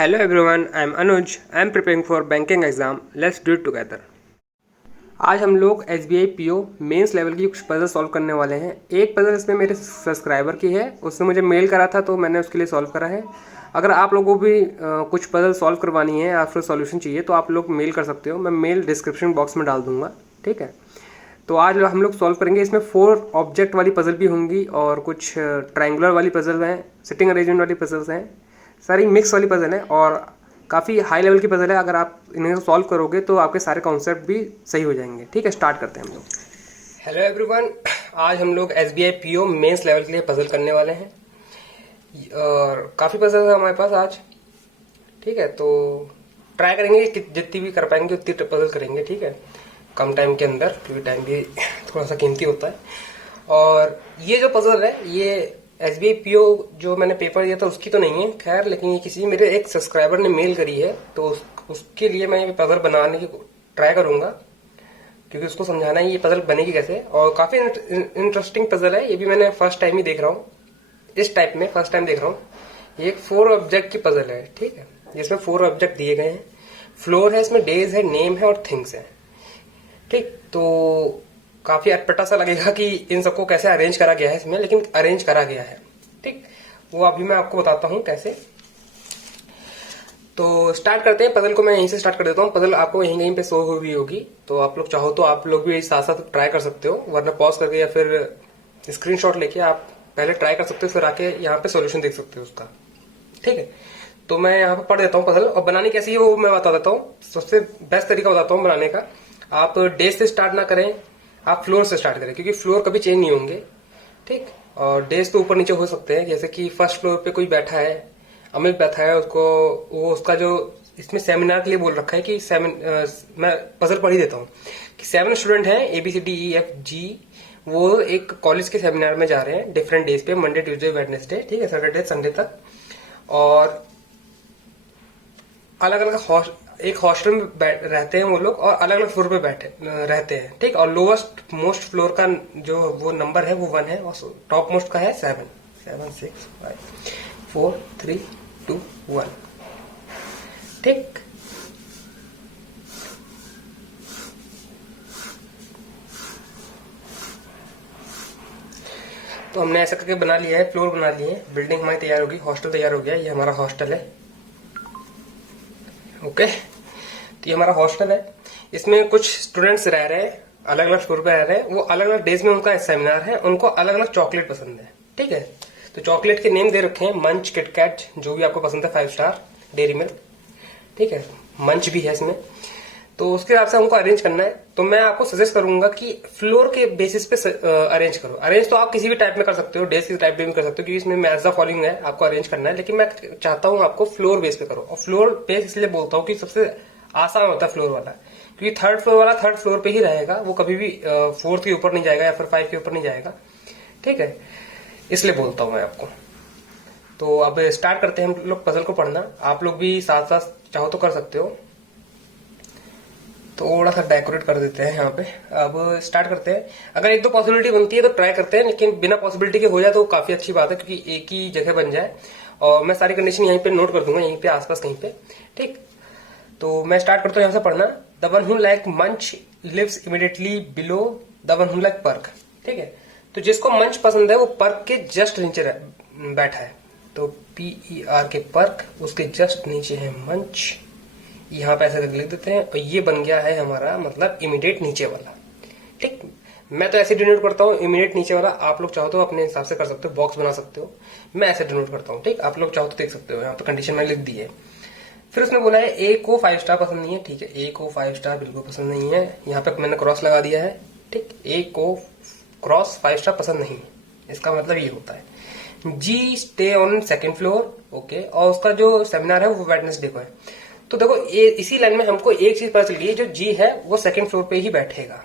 Hello everyone, I am Anuj. I am preparing for banking exam. Let's do it together. आज हम लोग S B I P O mains level की कुछ puzzle solve करने वाले हैं। एक पजल इसमें मेरे सब्सक्राइबर की है, उसने मुझे मेल करा था तो मैंने उसके लिए सॉल्व करा है। अगर आप लोगों को भी कुछ पजल सॉल्व करवानी है या फिर सॉल्यूशन चाहिए तो आप लोग मेल कर सकते हो। मैं मेल डिस्क्रिप्शन बॉक्स में डाल दूंगा, ठीक है। तो आज हम लोग सॉल्व करेंगे। इसमें 4 ऑब्जेक्ट वाली पजल भी होंगी और कुछ ट्रायंगुलर वाली पजल हैं, सिटिंग अरेंजमेंट वाली पजल्स हैं, सारी मिक्स वाली पजल है और काफ़ी हाई लेवल की पजल है। अगर आप इन्हें सॉल्व करोगे तो आपके सारे कॉन्सेप्ट भी सही हो जाएंगे, ठीक है। स्टार्ट करते हैं हम लोग। हेलो एवरीवन, आज हम लोग S B I P O mains level के लिए पजल करने वाले हैं और काफ़ी पजल है हमारे पास आज, ठीक है। तो ट्राई करेंगे कि जितनी भी कर पाएंगे उतनी पजल करेंगे, ठीक है, कम टाइम के अंदर, क्योंकि टाइम भी थोड़ा सा कीमती होता है। और ये जो पजल है ये S B I P O जो मैंने पेपर दिया था उसकी तो नहीं है खैर, लेकिन ये किसी मेरे एक सब्सक्राइबर ने मेल करी है तो उसके लिए मैं ये पजल बनाने की ट्राई करूंगा, क्योंकि उसको समझाना है ये पजल बनेगी कैसे। और काफी इंटरेस्टिंग पजल है, ये भी मैंने फर्स्ट टाइम ही देख रहा हूँ, इस टाइप में फर्स्ट टाइम देख रहा हूँ। ये एक 4 ऑब्जेक्ट की पजल है, ठीक है, जिसमें 4 ऑब्जेक्ट दिए गए हैं। फ्लोर है, इसमें डेज है, नेम है और थिंग्स है, ठीक। तो काफी अटपटा सा लगेगा कि इन सबको कैसे अरेंज करा गया है इसमें, लेकिन अरेंज करा गया है, ठीक। वो अभी मैं आपको बताता हूं कैसे। तो स्टार्ट करते हैं। पजल को मैं यहीं से स्टार्ट कर देता हूँ। पजल आपको यहीं कहीं पे शो हुई होगी, तो आप लोग चाहो तो आप लोग भी साथ साथ ट्राई कर सकते हो, वरना पॉज करके या फिर स्क्रीनशॉट लेके आप पहले ट्राई कर सकते हो, फिर आके यहाँ पे सोल्यूशन देख सकते हो उसका, ठीक है। तो मैं यहाँ पे पढ़ देता हूँ पजल, और बनानी कैसी है वो मैं बता देता हूँ। सबसे बेस्ट तरीका बताता हूँ बनाने का। आप डे से स्टार्ट ना करें, आप फ्लोर से स्टार्ट करें, क्योंकि फ्लोर कभी चेंज नहीं होंगे, ठीक। और डेज तो ऊपर नीचे हो सकते हैं, जैसे कि फर्स्ट फ्लोर पे कोई बैठा है, अमित बैठा है, उसको वो उसका जो इसमें सेमिनार के लिए बोल रखा है कि मैं पजल पढ़ ही देता हूँ कि 7 स्टूडेंट हैं, ABCDEFG, वो एक कॉलेज के सेमिनार में जा रहे हैं डिफरेंट डेज पे, मंडे ट्यूसडे वेडनेसडे, ठीक है, सैटरडे संडे तक। और अलग अलग एक हॉस्टल में रहते हैं वो लोग, और अलग अलग फ्लोर पे बैठे रहते हैं, ठीक। और लोवेस्ट मोस्ट फ्लोर का जो वो नंबर है वो 1 है, और टॉप मोस्ट का है 7 7 6 5 4 3 2 1, ठीक। तो हमने ऐसा करके बना लिया है, फ्लोर बना लिए हैं, बिल्डिंग हमारी तैयार होगी, हॉस्टल तैयार हो गया। ये हमारा हॉस्टल है, ओके। तो ये हमारा हॉस्टल है, इसमें कुछ स्टूडेंट्स रह रहे हैं, अलग अलग फ्लोर पे रह रहे हैं। वो अलग अलग डेज में उनका सेमिनार है, उनको अलग अलग चॉकलेट पसंद है, ठीक है। तो चॉकलेट के नेम दे रखे हैं, मंच, किटकैट, जो भी आपको पसंद है, 5 स्टार, डेयरी मिल्क, ठीक है, मंच भी है इसमें। तो उसके हिसाब से हमको अरेंज करना है। तो मैं आपको सजेस्ट करूंगा कि फ्लोर के बेसिस पे अरेंज करो। अरेंज तो आप किसी भी टाइप में कर सकते हो, डेज की टाइप में भी कर सकते हो, क्योंकि इसमें मैच द फॉलोइंग है, आपको अरेंज करना है। लेकिन मैं चाहता हूं आपको फ्लोर बेस पे करो, और फ्लोर बेस इसलिए बोलता हूँ कि सबसे आसान होता है फ्लोर वाला, क्योंकि थर्ड फ्लोर वाला थर्ड फ्लोर पे ही रहेगा, वो कभी भी 4th के ऊपर नहीं जाएगा या फिर 5 के ऊपर नहीं जाएगा, ठीक है, इसलिए बोलता हूं मैं आपको। तो अब स्टार्ट करते हैं हम लोग पजल को पढ़ना। आप लोग भी साथ साथ चाहो तो कर सकते हो। थोड़ा सा डेकोरेट कर देते हैं यहाँ पे। अब स्टार्ट करते हैं। अगर 1-2 पॉसिबिलिटी बनती है तो ट्राई करते हैं, लेकिन बिना पॉसिबिलिटी के हो जाए तो काफी अच्छी बात है, क्योंकि एक ही जगह बन जाए। और मैं सारी कंडीशन यहीं पे नोट कर दूंगा, यहीं पे आसपास कहीं पे, ठीक। तो मैं स्टार्ट करता हूँ यहाँ से पढ़ना। The one who like Munch lives immediately below the one who like Perk, ठीक है। तो जिसको मंच पसंद है वो पर्क के जस्ट नीचे बैठा है, तो PER के पर्क, उसके जस्ट नीचे है मंच। यहाँ पे ऐसे लिख देते हैं, और ये बन गया है हमारा मतलब इमीडिएट नीचे वाला, ठीक। मैं तो ऐसे डिनोट करता हूँ इमीडिएट नीचे वाला, आप लोग चाहो तो अपने हिसाब से कर सकते हो, बॉक्स बना सकते हो, मैं ऐसे डिनोट करता हूँ, ठीक। आप लोग चाहो तो देख सकते हो, यहाँ पे कंडीशन मैंने लिख दी है। फिर उसने बोला है ए को 5 स्टार पसंद नहीं है, ठीक है, ए को 5 स्टार बिल्कुल पसंद नहीं है, यहाँ पे मैंने क्रॉस लगा दिया है, ठीक। ए को क्रॉस 5 स्टार पसंद नहीं, इसका मतलब ये होता है। G stay on 2nd floor, okay, और उसका जो सेमिनार है वो वेडनेसडे को है। तो देखो इसी लाइन में हमको एक चीज पता चल गई, जो जी है वो 2nd फ्लोर पे ही बैठेगा,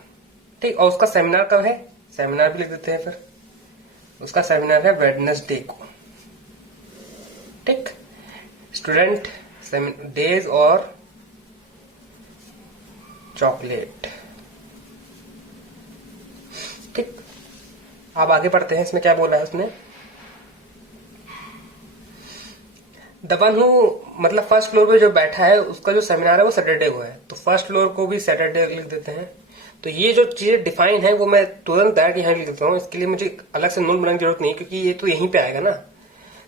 ठीक। और उसका सेमिनार कब है, सेमिनार भी लिख देते हैं फिर, उसका सेमिनार है वेडनेसडे को, ठीक। स्टूडेंट, डेज और चॉकलेट, ठीक। अब आगे पढ़ते हैं, इसमें क्या बोला है उसने। द वन हु मतलब फर्स्ट फ्लोर पे जो बैठा है उसका जो सेमिनार है वो सैटरडे को है, तो फर्स्ट फ्लोर को भी सैटरडे लिख देते हैं। तो ये जो चीजें डिफाइन है वो मैं तुरंत डायरेक्ट यहाँ लिख देता हूँ, इसके लिए मुझे अलग से नोट बनाने की जरूरत नहीं है, क्योंकि ये तो यहीं पे आएगा ना।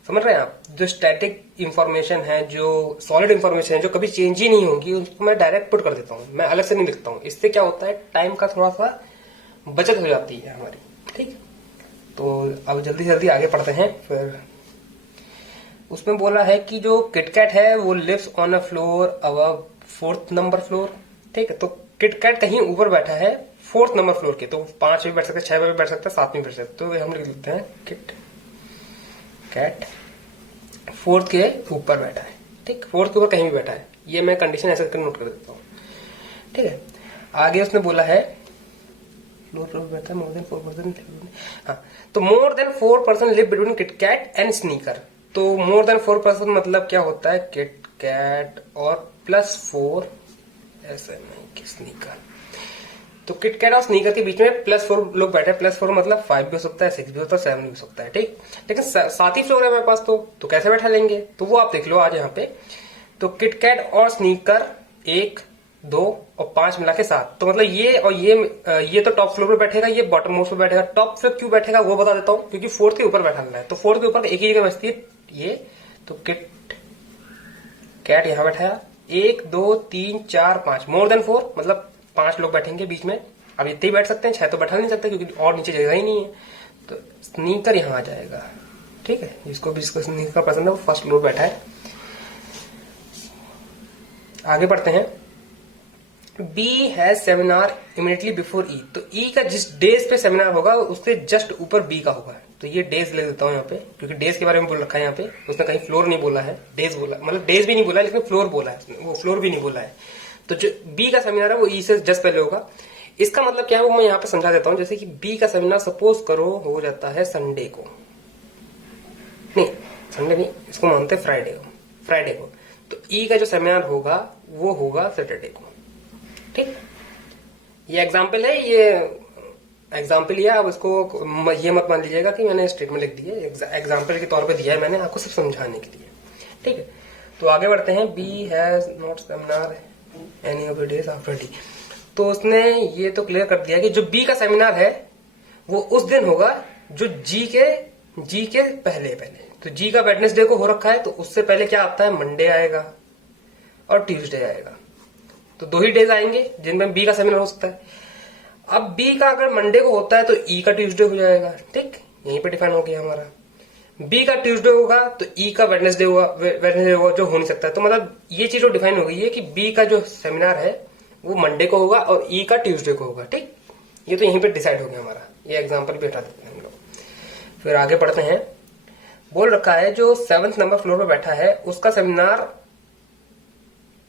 समझ रहे हैं आप? जो स्टैटिक इंफॉर्मेशन है, जो सॉलिड इंफॉर्मेशन है, जो कभी चेंज ही नहीं होगी, उसको मैं डायरेक्ट पुट कर देता हूँ, मैं अलग से नहीं लिखता हूँ। इससे क्या होता है, टाइम का थोड़ा सा बचत हो जाती है हमारी। ठीक, तो अब जल्दी जल्दी आगे पढ़ते हैं। फिर उसमें बोला है कि जो किटकैट है वो lives on a floor above 4th number floor. ठीक है, तो किटकैट कहीं ऊपर बैठा है 4th नंबर फ्लोर के, तो 5 पे भी बैठ सकता है, 6 पे भी बैठ सकता है, 7 में भी बैठ सकता है। तो हम लिख लेते हैं किट कैट 4th के ऊपर बैठा है। ठीक, 4th के ऊपर कहीं भी बैठा है, ये मैं कंडीशन ऐसे करके नोट कर देता हूँ। ठीक है, आगे उसने बोला है फ्लोर पर बैठा है मोर देन 4%। हाँ, तो more than 4% live between KitKat and sneaker. तो मोर देन 4% मतलब क्या होता है, किटकैट और +4, ऐसे नहीं कि स्नीकर। तो किटकैट और स्नीकर के बीच में +4 लोग बैठे हैं। +4 मतलब 5 भी हो सकता है, 6 भी हो सकता है, 7 भी हो सकता है। ठीक, लेकिन 7 ही फ्लोर है मेरे पास, तो कैसे बैठा लेंगे, तो वो आप देख लो आज यहाँ पे। तो किटकैट और स्नीकर 1, 2 और 5 मिला के 7, तो मतलब ये और ये तो टॉप फ्लोर पे बैठेगा, ये बॉटम मोस्ट पे बैठेगा। टॉप पे क्यों बैठेगा वो बता देता हूँ, क्योंकि 4th के ऊपर बैठाना है, तो 4th के ऊपर एक ही जगह बचती है ये। तो कैट यहां बैठाया, 1, 2, 3, 4, 5, मोर देन 4 मतलब 5 लोग बैठेंगे बीच में। अब इतने ही बैठ सकते हैं, 6 तो बैठा नहीं सकते क्योंकि और नीचे जगह ही नहीं है। तो स्नीकर यहां आ जाएगा। ठीक है, जिसको स्नीकर पसंद है वो फर्स्ट फ्लोर बैठा है। आगे बढ़ते हैं। B has seminar immediately before E. तो ई का जिस डेज पे सेमिनार होगा उसके जस्ट ऊपर बी का होगा, तो ये डेज ले देता हूं यहाँ पे, क्योंकि डेज के बारे में बोल रखा है यहाँ पे। उसने कहीं फ्लोर नहीं बोला है, डेज बोला, मतलब डेज भी नहीं बोला है, लेकिन फ्लोर बोला है, वो फ्लोर भी नहीं बोला है। तो जो बी का सेमिनार है वो ई से जस्ट पहले होगा। इसका मतलब क्या है वो मैं यहाँ पे समझा देता हूँ। जैसे कि बी का सेमिनार सपोज करो हो जाता है संडे को, नहीं संडे नहीं, इसको मानते हैं फ्राइडे को। तो ई का जो सेमिनार होगा वो होगा सैटरडे को। ठीक, ये एग्जाम्पल है, ये एग्जाम्पल लिया। अब इसको ये मत मान लीजिएगा कि मैंने स्टेटमेंट लिख दी है, एग्जाम्पल के तौर पे दिया है मैंने आपको सिर्फ समझाने के लिए। ठीक है, तो आगे बढ़ते हैं। B has not seminar any of the days after D. तो उसने ये तो क्लियर कर दिया कि जो बी का सेमिनार है वो उस दिन होगा जो जी के पहले। तो जी का वेडनेसडे को हो रखा है, तो उससे पहले क्या आता है, मंडे आएगा और ट्यूसडे आएगा। तो 2 ही डेज आएंगे जिनमें बी का सेमिनार हो सकता है। अब बी का अगर मंडे को होता है तो ई का ट्यूसडे हो जाएगा। ठीक, यहीं पे डिफाइन हो गया हमारा। बी का ट्यूसडे होगा तो ई का वेडनेसडे होगा, जो हो नहीं सकता। तो मतलब ये चीज जो डिफाइन हो गई है कि बी का जो सेमिनार है वो मंडे को होगा और ई का ट्यूसडे को होगा। ठीक, ये तो यहीं पे डिसाइड हो गया हमारा। ये एग्जाम्पल भी हटा देते हैं हम लोग। फिर आगे पढ़ते हैं। बोल रखा है जो 7th नंबर फ्लोर पे बैठा है उसका सेमिनार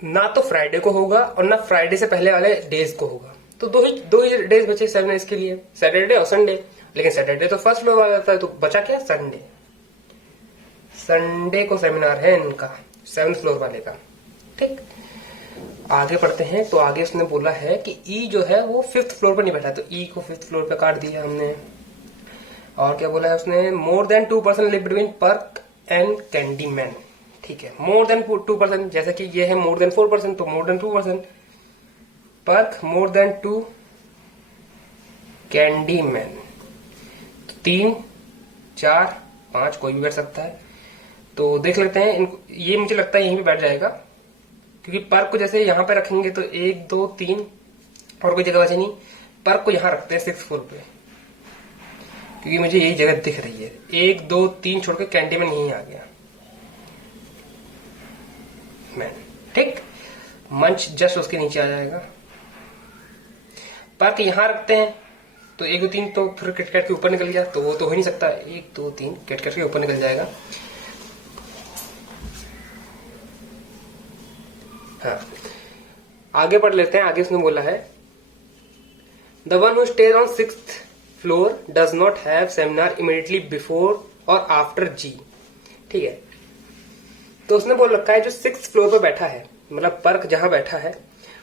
ना तो फ्राइडे को होगा और ना फ्राइडे से पहले वाले डेज को होगा। तो दो ही डेज बचे सेमिनार के लिए, सैटरडे और संडे। लेकिन सैटरडे तो फर्स्ट फ्लोर वाला था, तो बचा क्या, संडे को सेमिनार है इनका 7th फ्लोर वाले का। ठीक, आगे पढ़ते हैं। तो आगे उसने बोला है कि ई जो है वो 5th फ्लोर पर नहीं बैठा, तो ई को 5th फ्लोर पे काट दिया हमने। और क्या बोला है उसने, more than 2% live between Perk and Candyman. ठीक है, मोर देन 2%, जैसे कि ये है मोर देन 4%, तो more than 2%। Perk more than 2, Candyman 3, 4, 5 कोई भी बैठ सकता है। तो देख लेते हैं इनको, ये मुझे लगता है यहीं पे बैठ जाएगा, क्योंकि पर्क को जैसे यहां पे रखेंगे तो 1, 2, 3 और कोई जगह बचे नहीं। पर्क को यहां रखते हैं 6th फ्लोर पे, क्योंकि मुझे यही जगह दिख रही है। 1, 2, 3 छोड़ के कैंडीमैन यहीं आ गया मैन। ठीक, मंच जस्ट उसके नीचे आ जाएगा। पर्क यहां रखते हैं तो 1, 2, 3 तो फिर किटकैट के ऊपर निकल गया, तो वो तो हो ही नहीं सकता। 1, 2, 3 किटकैट के ऊपर निकल जाएगा। हाँ, आगे पढ़ लेते हैं। आगे उसने बोला है the one who stays on 6th floor does not have seminar immediately before और आफ्टर जी। ठीक है, तो उसने बोल रखा है जो 6th फ्लोर पर बैठा है, मतलब पर्क जहां बैठा है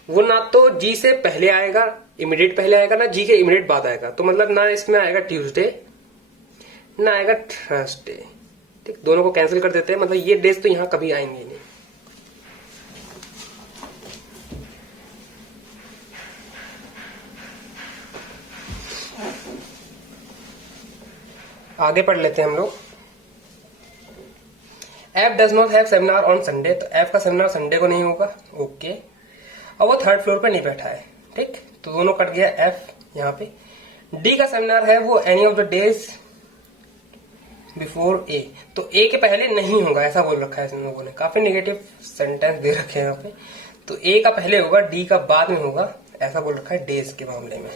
वो ना तो जी से पहले आएगा, इमीडिएट पहले आएगा, ना जी के इमीडिएट बाद आएगा। तो मतलब ना इसमें आएगा ट्यूसडे ना आएगा थर्सडे। ठीक, दोनों को कैंसिल कर देते हैं, मतलब ये डेज तो यहां कभी आएंगे नहीं। आगे पढ़ लेते हैं हम लोग। F does not have seminar on Sunday, तो एफ का सेमिनार संडे को नहीं होगा, ओके। और वो थर्ड फ्लोर पे नहीं बैठा है, ठीक, तो दोनों कट गया एफ यहाँ पे। डी का सेमिनार है वो any of the days before A, तो ए के पहले नहीं होगा ऐसा बोल रखा है इन लोगों ने, काफी नेगेटिव सेंटेंस दे रखे हैं यहाँ पे। तो ए का पहले होगा, डी का बाद में होगा, ऐसा बोल रखा है डेज के मामले में।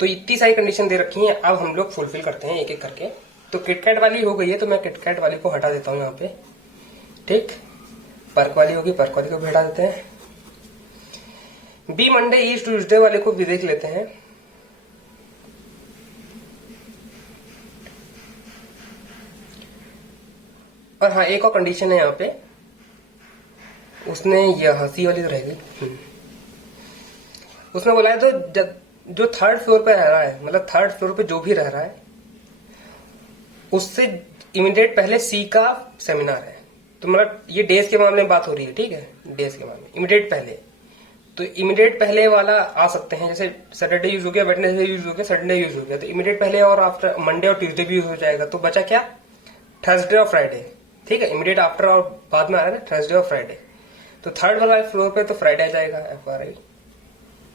तो इतनी सारी कंडीशन दे रखी है, अब हम लोग फुलफिल करते हैं एक एक करके। तो किटकैट वाली हो गई है, तो मैं किटकैट वाली को हटा देता हूँ यहाँ पे, ठीक। पर्क वाली होगी, पर्क वाली को भी हटा देते हैं। बी मंडे इज ट्यूजडे वाले को भी देख लेते हैं। और हाँ, एक और कंडीशन है यहाँ पे, उसने ये हंसी वाली तो रहेगी। उसने बोला है तो जो थर्ड फ्लोर पे रह रहा है, मतलब थर्ड फ्लोर पे जो भी रह रहा है, उससे इमीडिएट पहले सी का सेमिनार है। तो मतलब ये डेज के मामले में बात हो रही है, ठीक है, डेज के मामले में इमीडिएट पहले। तो इमीडिएट पहले वाला आ सकते हैं, जैसे सैटरडे यूज हो गया, वेडनेसडे यूज हो गया, संडे यूज हो गया, तो इमीडिएट पहले और आफ्टर मंडे और ट्यूसडे भी यूज हो जाएगा। तो बचा क्या, थर्सडे और फ्राइडे, ठीक है। इमीडिएट आफ्टर और बाद में आ रहा है ना, थर्सडे और फ्राइडे। तो थर्ड वाला फ्लोर पे तो फ्राइडे आ जाएगा, FRI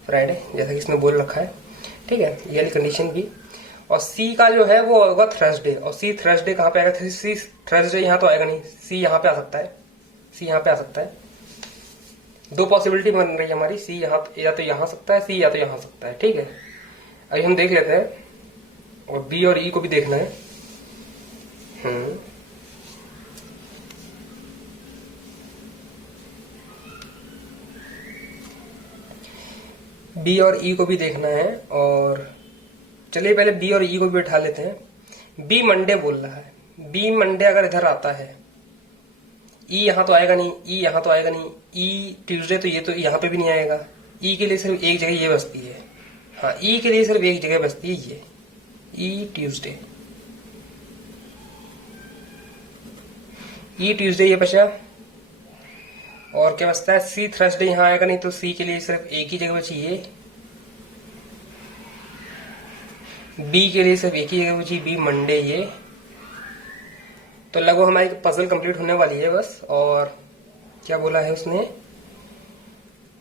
फ्राइडे, जैसा कि इसमें बोल रखा है, ठीक है, ये वाली कंडीशन भी। और सी का जो है वो होगा थर्सडे, और सी थर्सडे कहाँ पे आएगा, सी थर्सडे यहाँ तो आएगा नहीं, सी यहाँ पे आ सकता है, सी यहाँ पे आ सकता है। दो पॉसिबिलिटी बन रही है हमारी, सी यहाँ या तो यहाँ सकता है, सी या तो यहाँ सकता है, ठीक है। अभी हम देख लेते हैं, और बी और ई को भी देखना है। बी और ई को भी देखना है, और चलिए पहले बी और ई को भी बैठा लेते हैं। बी मंडे बोल रहा है, बी मंडे अगर इधर आता है, ई यहां तो आएगा नहीं, ई यहां तो आएगा नहीं, ई ट्यूसडे तो ये तो यहां पे भी नहीं आएगा। ई के लिए सिर्फ एक जगह ये बचती है, हाँ, ई के लिए सिर्फ एक जगह बचती है ये, ई ट्यूसडे, ई ट्यूसडे ये बचा। और क्या बचता है, सी थर्सडे यहां आएगा नहीं, तो सी के लिए सिर्फ एक ही जगह बची ये। बी के लिए सिर्फ एक ही जगह बची, बी मंडे ये। तो लगभग हमारी पजल कंप्लीट होने वाली है बस। और क्या बोला है उसने,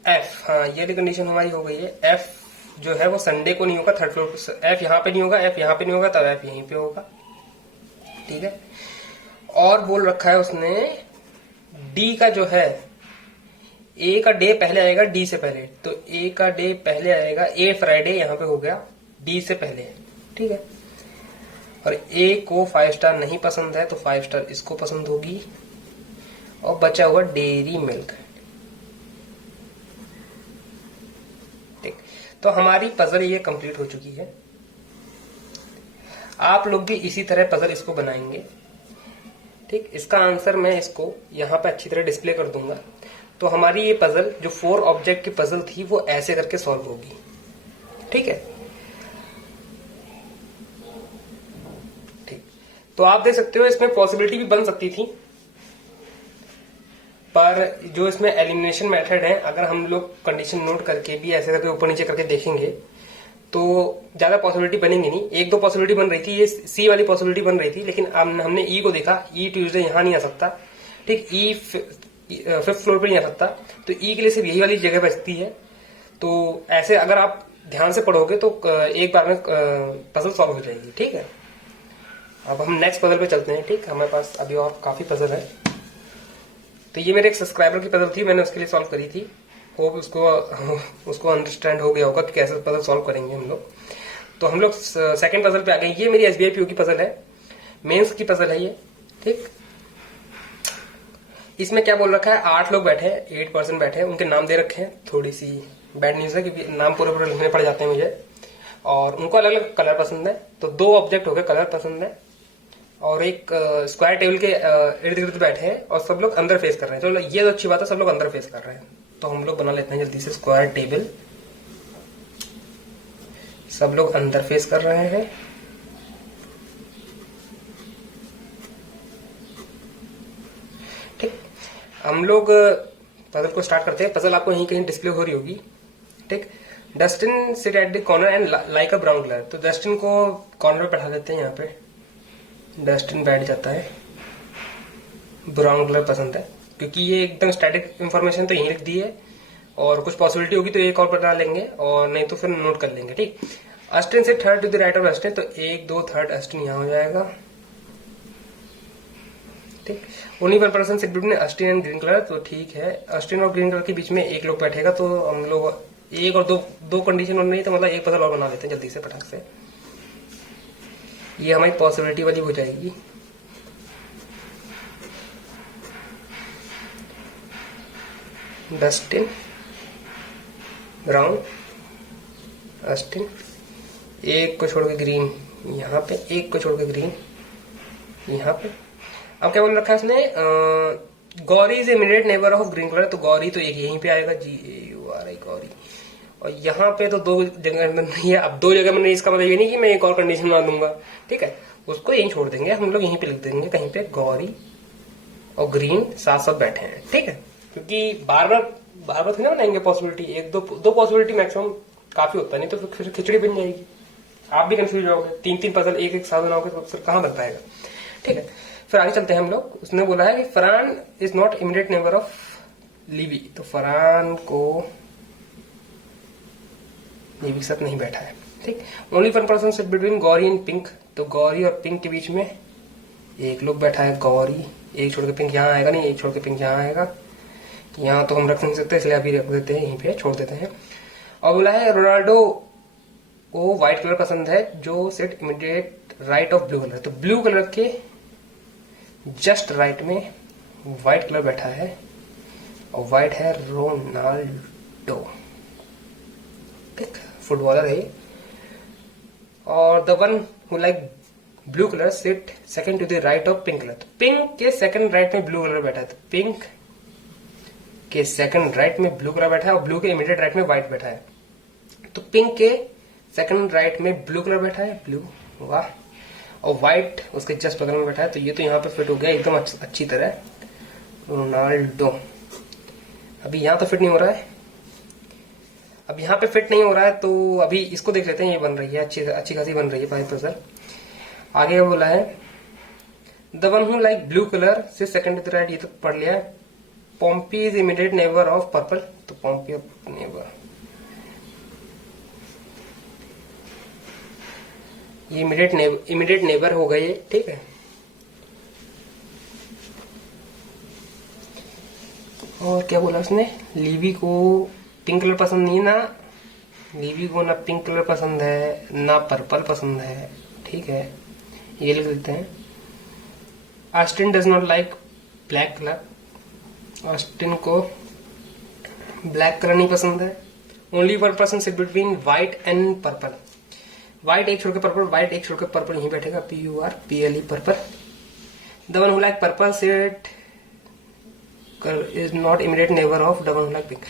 एफ, हाँ, ये भी कंडीशन हमारी हो गई है। एफ जो है वो संडे को नहीं होगा, थर्ड फ्लोर पे, एफ यहाँ पे नहीं होगा, एफ यहाँ पे नहीं होगा, तब एफ यहीं पे होगा, ठीक है। और बोल रखा है उसने, डी का जो है, ए का डे पहले आएगा डी से पहले, तो ए का डे पहले आएगा, ए फ्राइडे यहाँ पे हो गया डी से पहले, ठीक है। और ए को 5 स्टार नहीं पसंद है, तो 5 स्टार इसको पसंद होगी। और बचा हुआ डेयरी मिल्क, ठीक। तो हमारी पजल ये कंप्लीट हो चुकी है। आप लोग भी इसी तरह पजल इसको बनाएंगे, ठीक। इसका आंसर मैं इसको यहाँ पे अच्छी तरह डिस्प्ले कर दूंगा। तो हमारी ये पजल जो 4 ऑब्जेक्ट की पजल थी वो ऐसे करके सॉल्व होगी, ठीक है, ठीक। तो आप देख सकते हो इसमें पॉसिबिलिटी भी बन सकती थी, पर जो इसमें एलिमिनेशन मेथड है, अगर हम लोग कंडीशन नोट करके भी ऐसे करके ऊपर नीचे करके देखेंगे तो ज्यादा पॉसिबिलिटी बनेंगी नहीं। एक दो पॉसिबिलिटी बन रही थी, ये सी वाली पॉसिबिलिटी बन रही थी, लेकिन हमने ई को देखा, ई ट्यूसडे यहां नहीं आ सकता, ठीक, ई फिफ्थ फ्लोर पे नहीं आ सकता, तो ई के लिए सिर्फ यही वाली जगह बचती है। तो ऐसे अगर आप ध्यान से पढ़ोगे तो एक बार में पजल सॉल्व हो जाएगी, ठीक है। अब हम नेक्स्ट पजल पे चलते हैं, ठीक। हमारे पास अभी और काफी पजल है। तो ये मेरे एक सब्सक्राइबर की पजल थी, मैंने उसके लिए सॉल्व करी थी। होप उसको अंडरस्टैंड हो गया होगा कि कैसे पजल सॉल्व करेंगे हम लोग। तो हम लोग सेकंड पजल पे आ गए। ये मेरी SBI PO की पजल है, मेंस की पजल है ये, ठीक। इसमें क्या बोल रखा है, 8 लोग बैठे हैं, 8 पर्सन बैठे हैं, उनके नाम दे रखे हैं। थोड़ी सी बैड न्यूज है क्योंकि नाम पूरे पूरे लिखने पड़ जाते हैं मुझे, और उनको अलग अलग कलर पसंद है। तो 2 ऑब्जेक्ट हो गए, कलर पसंद है, और एक स्क्वायर टेबल के इर्द गिर्द बैठे हैं, और सब लोग अंदर फेस कर रहे हैं। चलो ये तो अच्छी बात है, सब लोग अंदर फेस कर रहे हैं। तो हम लोग बना लेते हैं जल्दी से स्क्वायर टेबल। सब लोग अंदर फेस कर रहे हैं, ठीक। हम लोग पजल को स्टार्ट करते हैं। पजल आपको यहीं कहीं डिस्प्ले हो रही होगी, ठीक। Dustin sit at the corner and like a brown colour. तो डस्टिन को कॉर्नर पे बैठा देते हैं, यहाँ पे डस्टिन बैठ जाता है। ब्राउन कलर पसंद है, क्योंकि ये एकदम स्टैटिक इंफॉर्मेशन तो यही लिख दी है, और कुछ पॉसिबिलिटी होगी तो एक और बता लेंगे, और नहीं तो फिर नोट कर लेंगे। ठीक, अस्टिन से third to the right of Austin, तो 1 2 थर्ड अस्टिन यहाँ हो जाएगा। ठीक, only 1% sit between Austin and green colour, तो ठीक है, अस्टिन और ग्रीन कलर के बीच में एक लोग बैठेगा, तो हम लोग एक और दो कंडीशन और नहीं, तो मतलब एक पजल और बना लेते हैं जल्दी से फटाक से। ये हमारी पॉसिबिलिटी वाली हो जाएगी। डस्टिन, ब्राउन, अस्टिन, एक को छोड़ के ग्रीन यहाँ पे, एक को छोड़ के ग्रीन यहाँ पे। अब क्या बोल रखा है इसने, Gauri is immediate neighbour of green colour, तो गौरी तो एक यहीं पे आएगा, GAURI गौरी। और यहाँ पे तो 2 जगह में नहीं है, अब 2 जगह में नहीं, इसका मतलब ये नहीं कि मैं एक और कंडीशन मान दूंगा। ठीक है, उसको यहीं छोड़ देंगे हम लोग, यहीं पे लिख देंगे कहीं पे गौरी और ग्रीन साथ साथ बैठे हैं। ठीक है, क्योंकि बार बार थोड़ी ना बनाएंगे पॉसिबिलिटी, एक दो पॉसिबिलिटी मैक्सिमम काफी होता है, नहीं तो फिर खिचड़ी बन जाएगी, आप भी कंफ्यूज होगे। 3 पजल एक साथ बनाओगे तो फिर कहां बन पाएगा। ठीक है, फिर आगे चलते हैं हम लोग। उसने बोला है कि Farhan is not immediate neighbour of Levi, तो फरहान को लीवी के साथ नहीं बैठा है। ठीक, only 1% sit between Gauri and pink, तो गौरी और पिंक के बीच में एक लोग बैठा है, गौरी। एक छोड़ के पिंक यहाँ आएगा नहीं, एक छोड़ के पिंक यहाँ आएगा, यहाँ तो हम रख नहीं सकते, इसलिए अभी रख देते हैं, यहीं पे छोड़ देते हैं। और बोला है रोनाल्डो को व्हाइट कलर पसंद है, जो set immediate right of blue colour, तो ब्लू कलर के जस्ट राइट में व्हाइट कलर बैठा है, और व्हाइट है रोनाल्डो। ठीक, फुटबॉलर है। और the one who like blue colour sit second to the right of pink colour, तो पिंक के सेकंड राइट में ब्लू कलर बैठा है, तो पिंक के सेकंड राइट में ब्लू कलर बैठा है, और ब्लू के इमीडिएट राइट में व्हाइट बैठा है, तो पिंक के सेकंड राइट में ब्लू कलर बैठा है, ब्लू, वाह, और व्हाइट उसके जस्ट बगल में बैठा है, तो ये तो यहाँ पे फिट हो गया एकदम अच्छी तरह, रोनाल्डो। अभी यहाँ तो फिट नहीं हो रहा है, अब यहाँ पे फिट नहीं हो रहा है, तो अभी इसको देख लेते हैं, ये बन रही है, अच्छी खासी बन रही है 5%। आगे बोला है the one who like blue colour से सेकंड टू द राइट, ये तो पढ़ लिया है। Pompey is immediate neighbour of purple, तो पॉम्पी ऑफ नेबर, ये इमीडिएट नेबर हो गए। ठीक है, और क्या बोला उसने, लीवी को पिंक कलर पसंद नहीं है ना, लीवी को ना पिंक कलर पसंद है ना पर्पल पसंद है। ठीक है, ये लिख देते हैं। Austin does not like black colour, Austin को ब्लैक कलर नहीं पसंद है। Only 1% sit between white and purple, white एक छोड़ के पर्पल, व्हाइट एक छोड़ के पर्पल यहीं बैठेगा, PURPLE purple. The one who like purple sit is not immediate neighbour of the one who like pink,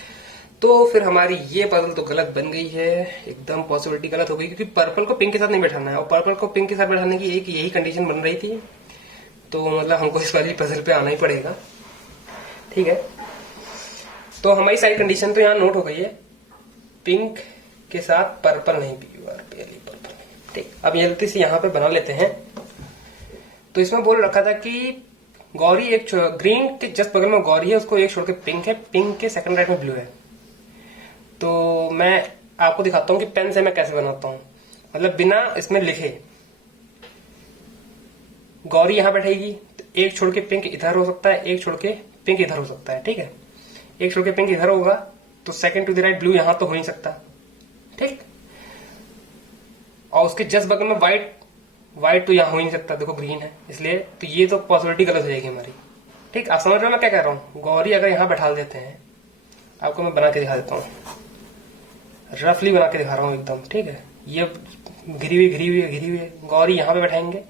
तो फिर हमारी ये पजल तो गलत बन गई है, एकदम पॉसिबिलिटी गलत हो गई, क्योंकि पर्पल को पिंक के साथ नहीं बैठाना है, और पर्पल को पिंक के साथ बैठाने की एक यही कंडीशन बन रही थी, तो मतलब हमको इस वाली पजल पे आना ही पड़ेगा। ठीक है, तो हमारी सारी कंडीशन तो यहाँ नोट हो गई है, पिंक के साथ पर्पल नहीं, PURPLE पर्पल। ठीक, अब ये जल्दी से यहाँ पे बना लेते हैं। तो इसमें बोल रखा था कि गौरी एक ग्रीन के जस्ट बगल में गौरी है, उसको एक छोड़ के पिंक है, पिंक के सेकंड राइट में ब्लू है। तो मैं आपको दिखाता हूँ कि पेन से मैं कैसे बनाता हूँ, मतलब बिना इसमें लिखे। गौरी यहाँ बैठेगी, तो एक छोड़ के पिंक इधर हो सकता है, एक छोड़ के पिंक इधर हो सकता है। ठीक है, एक छोड़ के पिंक इधर होगा, तो second to the right blue यहाँ तो हो नहीं सकता। ठीक, और उसके जस्ट बगल में व्हाइट तो यहाँ हो ही नहीं सकता, देखो ग्रीन है, इसलिए तो ये तो पॉसिबिलिटी गलत हो जाएगी हमारी। ठीक, आप समझ रहे हो मैं क्या कह रहा हूँ। गौरी अगर यहाँ बैठा देते हैं, आपको मैं बना के दिखा देता हूँ, रफली बना के दिखा रहा हूँ एकदम। ठीक है, ये घिरी हुई गौरी यहाँ पे बैठाएंगे।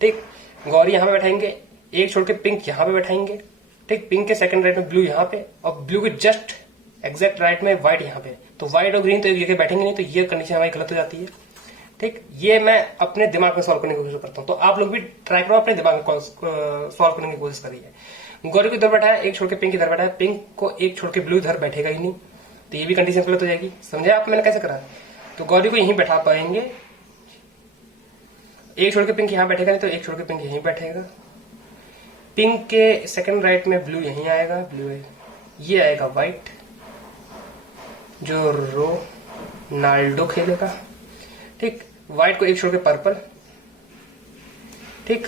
ठीक, गौरी यहाँ पे बैठाएंगे, एक छोड़ के पिंक यहाँ पे बैठाएंगे। ठीक, पिंक के सेकंड राइट में ब्लू यहाँ पे, और ब्लू के जस्ट एग्जैक्ट राइट में व्हाइट यहाँ पे, तो व्हाइट और ग्रीन तो एक जगह बैठेंगे नहीं, तो ये कंडीशन हमारी गलत हो जाती है। ठीक, ये मैं अपने दिमाग में सॉल्व करने की कोशिश करता हूँ, तो आप लोग भी ट्राई करो, अपने दिमाग में सॉल्व करने की कोशिश करिए। गौरी को इधर बैठा है, एक छोड़ के पिंक इधर बैठा है, पिंक को एक छोड़ के ब्लू इधर बैठेगा ही नहीं, तो ये भी कंडीशन गलत हो जाएगी। समझे आप मैंने कैसे करा? तो गौरी को यहीं बैठा पाएंगे, एक छोड़ के पिंक यहां बैठेगा, नहीं तो एक छोड़ के पिंक यहीं बैठेगा। पिंक के सेकंड राइट में ब्लू यहीं आएगा, ब्लू है, ये आएगा व्हाइट जो रोनाल्डो खेलेगा। ठीक, व्हाइट को एक छोड़ के पर्पल। ठीक,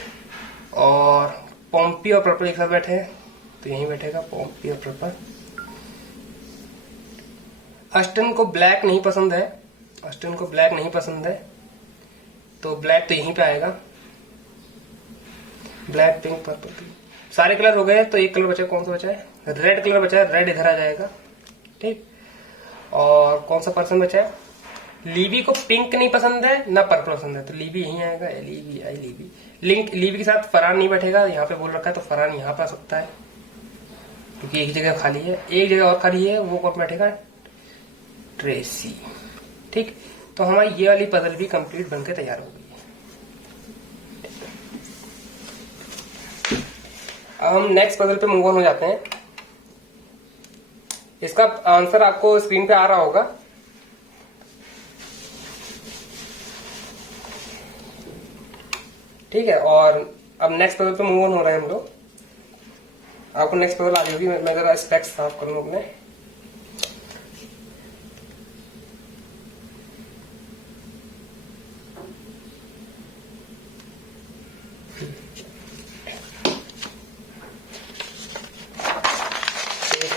और पॉम्पी और पर्पल एक साथ बैठे हैं तो यहीं बैठेगा पॉम्पी और पर्पल। अस्टन को ब्लैक नहीं पसंद है, अस्टन को ब्लैक नहीं पसंद है तो ब्लैक तो यहीं पे आएगा, ब्लैक पिंक पर्पल पिंक। सारे कलर हो गए तो एक कलर बचा, कौन सा बचा है? रेड कलर बचा है, रेड इधर आ जाएगा। ठीक, और कौन सा पर्सन बचा है? लीवी को पिंक नहीं पसंद है ना पर्पल पसंद है तो लीवी यहीं आएगा, LEVI लीवी। लिंक लीवी के साथ फरहान नहीं बैठेगा, यहाँ पे बोल रखा है तो फरहान यहाँ पे आ सकता है क्योंकि एक जगह खाली है, एक जगह और खाली है, वो कौन बैठेगा? ट्रेसी। ठीक, तो हमारी ये वाली पजल भी कंप्लीट बनके तैयार हो गई है। अब हम नेक्स्ट पजल पे मूव ऑन हो जाते हैं। इसका आंसर आपको स्क्रीन पे आ रहा होगा। ठीक है, और अब नेक्स्ट पजल पे मूव ऑन हो रहे हैं हम लोग। आपको नेक्स्ट पजल आ जाएगी। मैं जरा स्पेक्स साफ कर लूं अपने।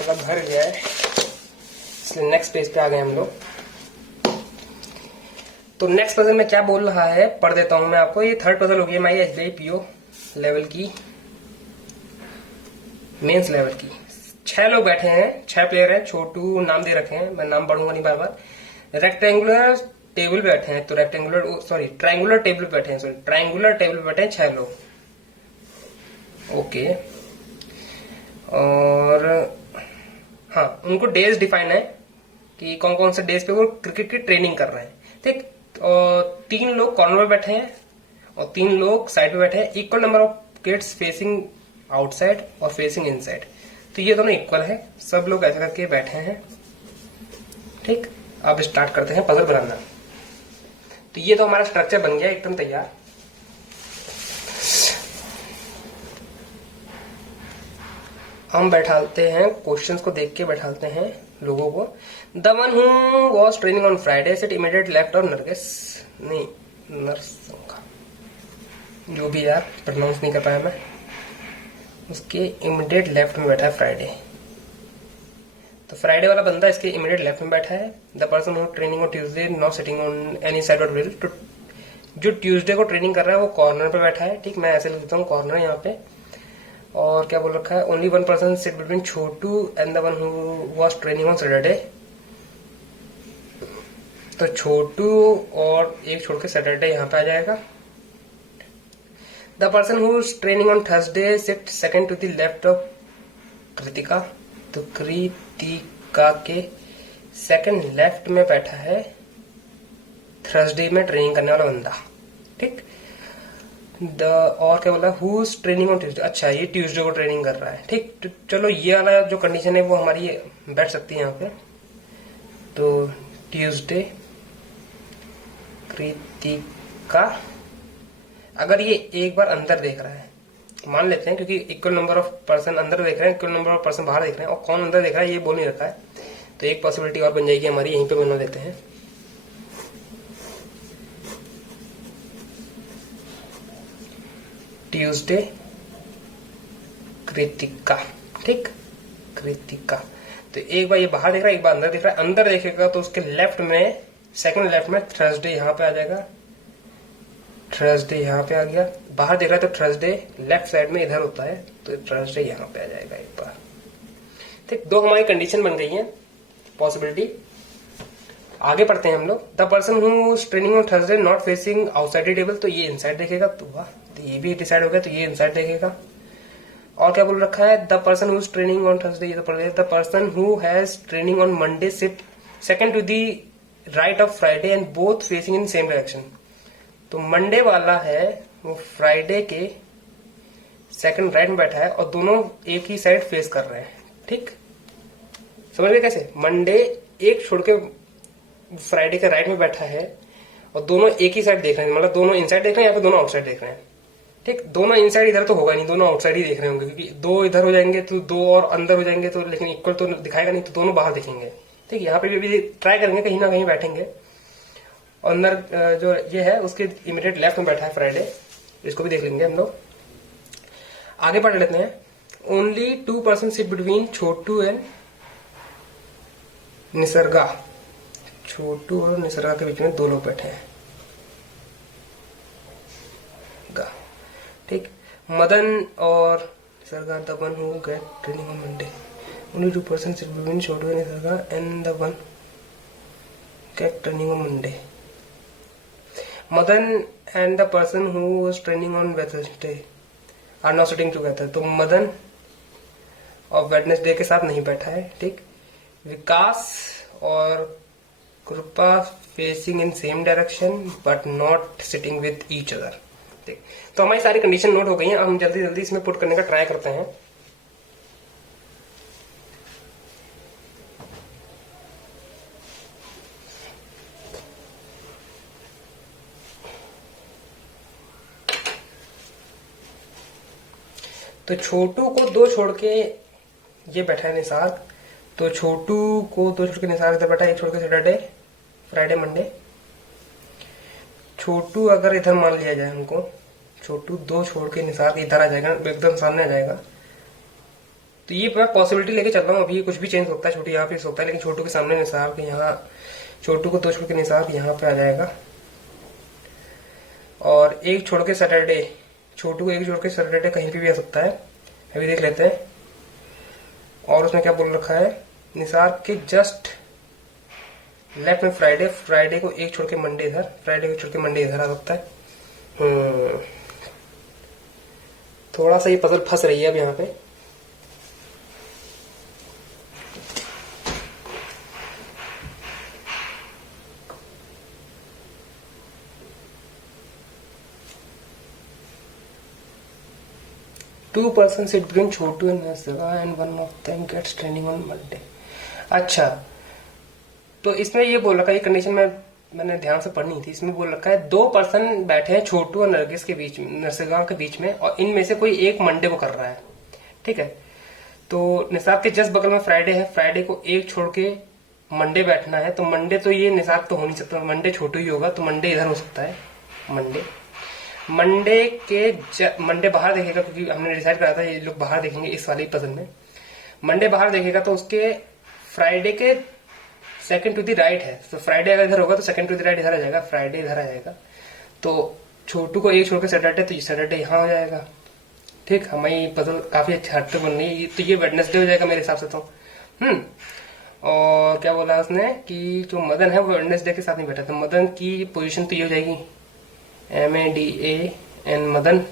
भर गया है इसलिए नेक्स्ट पेज पे आ गए हम लोग। तो नेक्स्ट पजल में क्या बोल रहा है पढ़ देता हूं मैं आपको। ये थर्ड पजल होगी हमारी SBI PO लेवल की, मेंस लेवल की। 6 लोग बैठे हैं, 6 प्लेयर हैं, छोटू नाम दे रखे हैं, मैं नाम पढ़ूंगा नहीं बार बार। रेक्टेंगुलर टेबल पे बैठे हैं तो ट्रायंगुलर टेबल पे बैठे हैं, ट्रायंगुलर टेबल पे बैठे हैं 6 लोग। ओके, और हाँ, उनको डेज डिफाइन है कि कौन कौन से डेज पे वो क्रिकेट की ट्रेनिंग कर रहे हैं। ठीक, और 3 लोग कॉर्नर में बैठे हैं और 3 लोग साइड पे बैठे हैं। Equal number of kids facing outside और फेसिंग इनसाइड, तो ये दोनों इक्वल है। सब लोग ऐसे करके बैठे हैं। ठीक, अब स्टार्ट करते हैं पजल बनाना। तो ये तो हमारा स्ट्रक्चर बन गया एकदम तैयार। हम बैठाते हैं, क्वेश्चंस को देख के बैठाते हैं लोगों को। The one who was training on Friday set immediate left और नरगिस, नहीं नरसंखा, जो भी यार प्रोनाउंस नहीं कर पाया मैं, उसके इमीडिएट लेफ्ट में बैठा है फ्राइडे। तो फ्राइडे वाला बंदा इसके इमीडिएट लेफ्ट में बैठा है। The person who training on Tuesday not sitting on any side और विल, तो जो ट्यूजडे को ट्रेनिंग कर रहा है वो कॉर्नर पे बैठा है। ठीक, मैं ऐसे लिखता हूँ कॉर्नर यहाँ पे। और क्या बोल रखा है? Only one person sit between Chhotu and the one who was training on Saturday, तो छोटू और एक छोड़ के सैटरडे यहाँ पे आ जाएगा। The person who is training on Thursday sit second to the left of Kritika, तो कृतिका के सेकंड लेफ्ट में बैठा है थर्सडे में ट्रेनिंग करने वाला बंदा। ठीक, और क्या बोला? Who is training on Tuesday, अच्छा ये ट्यूजडे को ट्रेनिंग कर रहा है। ठीक, तो चलो ये वाला जो कंडीशन है वो हमारी बैठ सकती है यहाँ पे। तो ट्यूजडे कृतिका, अगर ये एक बार अंदर देख रहा है, मान लेते हैं क्योंकि इक्वल नंबर ऑफ पर्सन अंदर देख रहे हैं, इक्वल नंबर ऑफ पर्सन बाहर देख रहे हैं, और कौन अंदर देख रहा है ये बोल नहीं रखा है, तो एक पॉसिबिलिटी और बन जाएगी हमारी, यहीं पे बना देते हैं। ट्यूसडे कृतिका। ठीक, कृतिका, तो एक बार ये बाहर देख रहा है, एक बार अंदर देख रहा है। अंदर देखेगा तो उसके लेफ्ट में, सेकंड लेफ्ट में थर्सडे यहाँ पे आ जाएगा, थर्सडे यहाँ पे आ गया। बाहर देख रहा है तो थर्सडे लेफ्ट साइड में इधर होता है, तो थर्सडे यहाँ पे आ जाएगा एक बार। ठीक, 2 हमारी कंडीशन बन गई है, पॉसिबिलिटी। आगे पढ़ते हैं हम लोग। The person who is training on Thursday not facing outside table, तो ये इनसाइड देखेगा, तो वाह, तो ये भी डिसाइड हो गया, तो ये इनसाइड देखेगा। और क्या बोल रखा है? The person who is training on Thursday, ये तो पढ़ गया। The person who has training on Monday sit second to the right of Friday and both facing in same direction, तो मंडे वाला है वो फ्राइडे के सेकंड राइट में बैठा है और दोनों एक ही साइड फेस कर रहे हैं। ठीक, समझ गए कैसे? मंडे एक छोड़ के फ्राइडे के राइट में बैठा है और दोनों एक ही साइड देख रहे हैं, मतलब दोनों इनसाइड देख रहे हैं या फिर दोनों आउटसाइड देख रहे हैं। ठीक, दोनों इनसाइड इधर तो होगा नहीं, दोनों आउटसाइड ही देख रहे होंगे, क्योंकि दो इधर हो जाएंगे तो दो और अंदर हो जाएंगे तो, लेकिन इक्वल तो दिखाएगा नहीं, तो दोनों बाहर दिखेंगे। ठीक, यहाँ पे भी ट्राई करेंगे, कहीं ना कहीं बैठेंगे। अंदर जो ये है उसके इमीडिएट लेफ्ट में बैठा है फ्राइडे, इसको भी देख लेंगे हम लोग। आगे पढ़ लेते हैं। Only 2 person sit between Chhotu and Nisarga. Chhotu और निसर्गा के बीच में 2 लोग बैठे हैं। ठीक, मदन और Nisarga the one who get training on Monday. Only 2 person sit between Chhotu and Nisarga and the one get training on Monday. Madan and the person who was training on Wednesday are not sitting together. तो मदन और Wednesday के साथ नहीं बैठा है। ठीक, विकास और कृपा facing in same direction but not sitting with each other. ठीक, तो हमारी सारी कंडीशन नोट हो गई हैं। हम जल्दी जल्दी इसमें पुट करने का ट्राई करते हैं। तो छोटू को 2 छोड़ के ये बैठा है निसार, तो छोटू को 2 छोड़ के निसार इधर बैठा है, 1 छोड़ के सैटरडे फ्राइडे मंडे। छोटू अगर इधर मान लिया जाए, हमको छोटू 2 छोड़ के निसार इधर आ जाएगा, एकदम सामने आ जाएगा। तो ये मैं पॉसिबिलिटी लेके चल रहा हूँ, अभी कुछ भी चेंज होता है, छोटू यहाँ पे होता है, लेकिन छोटू के सामने निसार के यहाँ, छोटू को 2 छोड़ के निसार यहाँ पे आ जाएगा। और 1 छोड़ के सैटरडे, छोटू को 1 छोड़ के सैटरडे कहीं पे भी आ सकता है, अभी देख लेते हैं। और उसमें क्या बोल रखा है, निसार के जस्ट लेफ्ट में फ्राइडे, फ्राइडे को 1 छोड़ के मंडे इधर, फ्राइडे को छोड़ के मंडे इधर आ सकता है। थोड़ा सा ये पजल फंस रही है अब यहाँ पे। Two person sit between Chhotu and Nisarga and one of them gets training on Monday. अच्छा, तो इसमें ये बोल रखा है, ये कंडीशन मैंने ध्यान से पढ़नी थी। इसमें बोल रखा है 2 पर्सन बैठे हैं छोटू और नरगिस के बीच में, निसर्गा के बीच में, और इनमें से कोई एक मंडे को कर रहा है। ठीक है, तो निसार के जस्ट बगल में फ्राइडे है, फ्राइडे को 1 छोड़ के मंडे बैठना है। तो मंडे तो ये निसार तो हो नहीं सकता, मंडे छोटू ही होगा, तो मंडे इधर हो सकता है। मंडे बाहर देखेगा, क्योंकि हमने डिसाइड करा था ये लोग बाहर देखेंगे इस वाली पजल में। मंडे बाहर देखेगा तो उसके फ्राइडे के सेकंड टू द राइट है, तो फ्राइडे अगर इधर होगा तो सेकंड टू द राइट इधर आ जाएगा, फ्राइडे इधर आ जाएगा। तो छोटू को 1 छोड़ के सैटरडे, तो सैटरडे यहाँ हो जाएगा। ठीक, हमारी पजल काफी अच्छी हद तक बन गई, तो ये वेडनेसडे हो जाएगा मेरे हिसाब से तो। और क्या बोला उसने कि जो मदन है वो वेडनेसडे के साथ नहीं बैठा था, मदन की पोजीशन तो ये हो जाएगी MADAN मदन।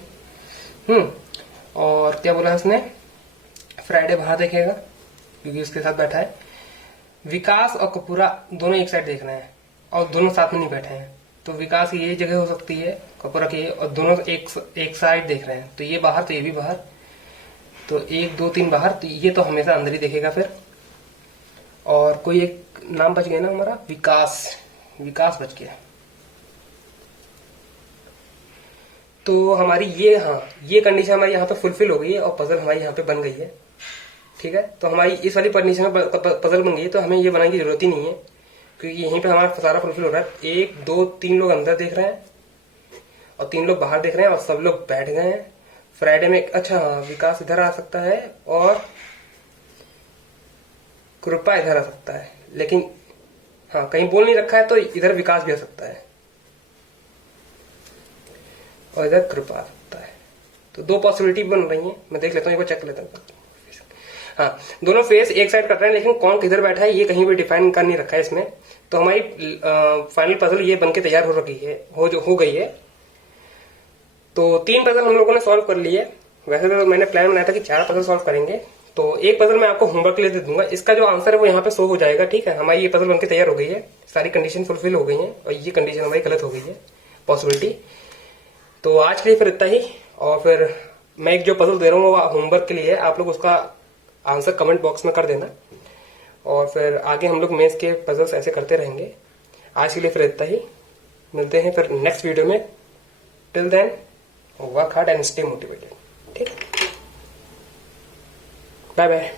और क्या बोला उसने, फ्राइडे बाहर देखेगा क्योंकि उसके साथ बैठा है। विकास और कपूरा दोनों एक साइड देख रहे हैं और दोनों साथ में नहीं बैठे हैं, तो विकास की ये जगह हो सकती है, कपूरा की, और दोनों एक साइड देख रहे हैं, तो ये बाहर तो ये भी बाहर, तो 1 2 3 बाहर, तो ये तो हमेशा अंदर ही देखेगा फिर। और कोई एक नाम बच गया ना हमारा, विकास बच गया। तो हमारी ये कंडीशन हमारी यहाँ पे फुलफिल हो गई है और पजल हमारी यहाँ पे बन गई है। ठीक है, तो हमारी इस वाली कंडीशन में पजल बन गई है, तो हमें ये बनाने की जरूरत ही नहीं है, क्योंकि यहीं पे हमारा सारा फुलफिल हो रहा है। 1 2 3 लोग अंदर देख रहे हैं और 3 लोग बाहर देख रहे हैं और सब लोग बैठ गए हैं फ्राइडे में। अच्छा हाँ, विकास इधर आ सकता है और कृपा इधर आ सकता है, लेकिन हाँ कहीं बोल नहीं रखा है तो इधर विकास भी आ सकता है और इधर कृपा आ सकता है। तो 2 पॉसिबिलिटी बन रही हैं, मैं देख लेता हूँ, एक बार चेक कर लेता हूँ। हाँ, दोनों फेस एक साइड कर रहे हैं, लेकिन कौन किधर बैठा है ये कहीं भी डिफाइन कर नहीं रखा है इसमें। तो हमारी फाइनल पजल ये बनके तैयार हो रखी है, हो गई है। तो 3 पजल हम लोगों ने सॉल्व कर लिए। वैसे तो मैंने प्लान बनाया था कि 4 पजल सॉल्व करेंगे, तो एक पजल मैं आपको होमवर्क के लिए दे दूंगा, इसका जो आंसर है वो यहाँ पे शो हो जाएगा। ठीक है, हमारी ये पजल बनके तैयार हो गई है, सारी कंडीशन फुलफिल हो गई है और ये कंडीशन हमारी गलत हो गई है, पॉसिबिलिटी। तो आज के लिए फिर इतना ही, और फिर मैं एक जो पजल दे रहा हूँ वो होमवर्क के लिए है, आप लोग उसका आंसर कमेंट बॉक्स में कर देना। और फिर आगे हम लोग मेंस के पजल्स ऐसे करते रहेंगे। आज के लिए फिर इतना ही, मिलते हैं फिर नेक्स्ट वीडियो में। Till then work hard and stay motivated. ठीक, बाय बाय।